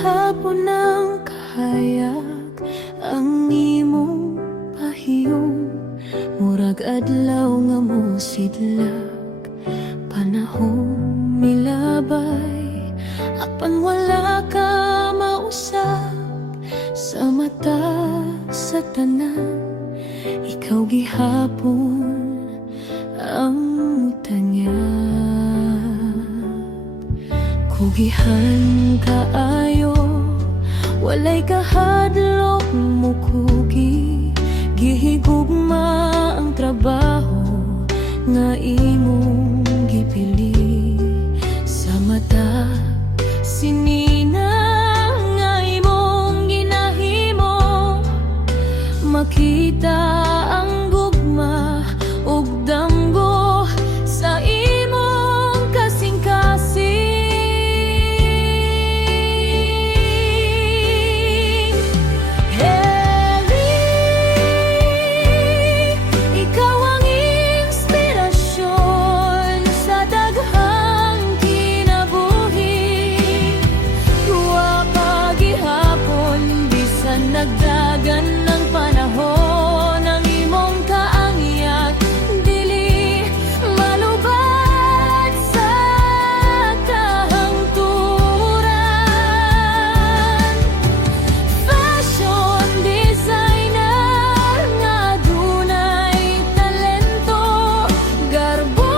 gihapon ng kahayag ang imong pahiyong, murag adlaw nga mosidlak, panahon milabay, apan wala ka mausap sa mata sa tanan. Ikaw gihapon ang tanyag, kugihan kaayo, walay kahadlok mo kugi, gihigugma ang trabaho nga imong gipili. Sa mata sinina nga imong ginahimo, makita ang gugma ug damgo sa imong kasing-kasing. Eli, ikaw ang inspirasyon sa daghang kinabuhi. Tuwa pa gihapon bisan nagdagan ng panahon, ang imong kaangyak dili malubad sa kahangturan. Fashion designer nga dunay talento, garbo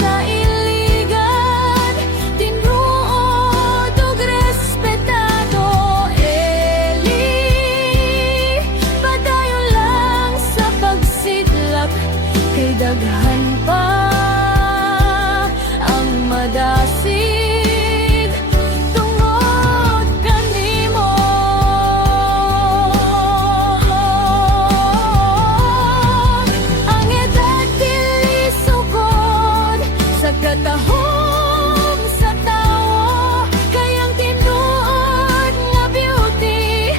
sa iligan, tinuod ug respetado. Eli, padayon lang sa pagsidlak, kay daghan pa ang madasig tungod kanimo. Ang edad dili sugod sa katahom sa tawo, kay ang tinuod nga beauty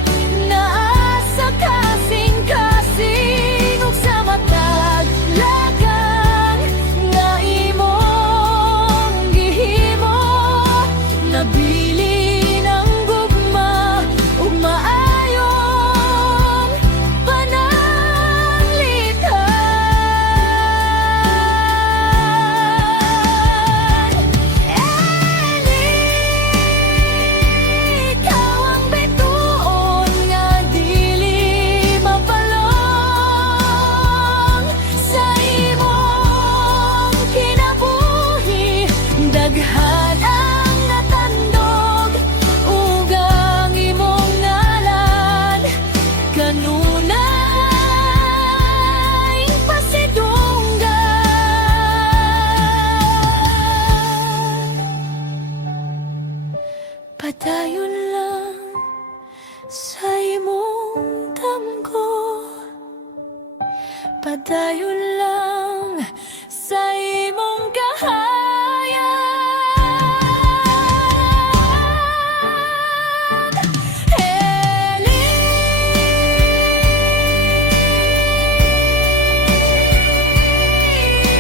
naa sa kasing-kasing. Ug sa matag lagang nga imong gihimo, nabili ng gugma ug maayong pananglitan. Eli, ikaw ang bituon nga dili mapalong sa imong kinabuhi. Daghan ang natandog ug ang imong ngalan kanunay pasidunggan. Padayon lang sa imong damgo, padayon lang sa imong kahayag. Eli,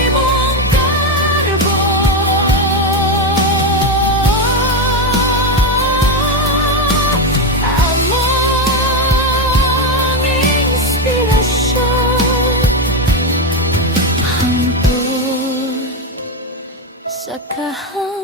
imong karbo, among inspirasyon, hangtod sa kahayag.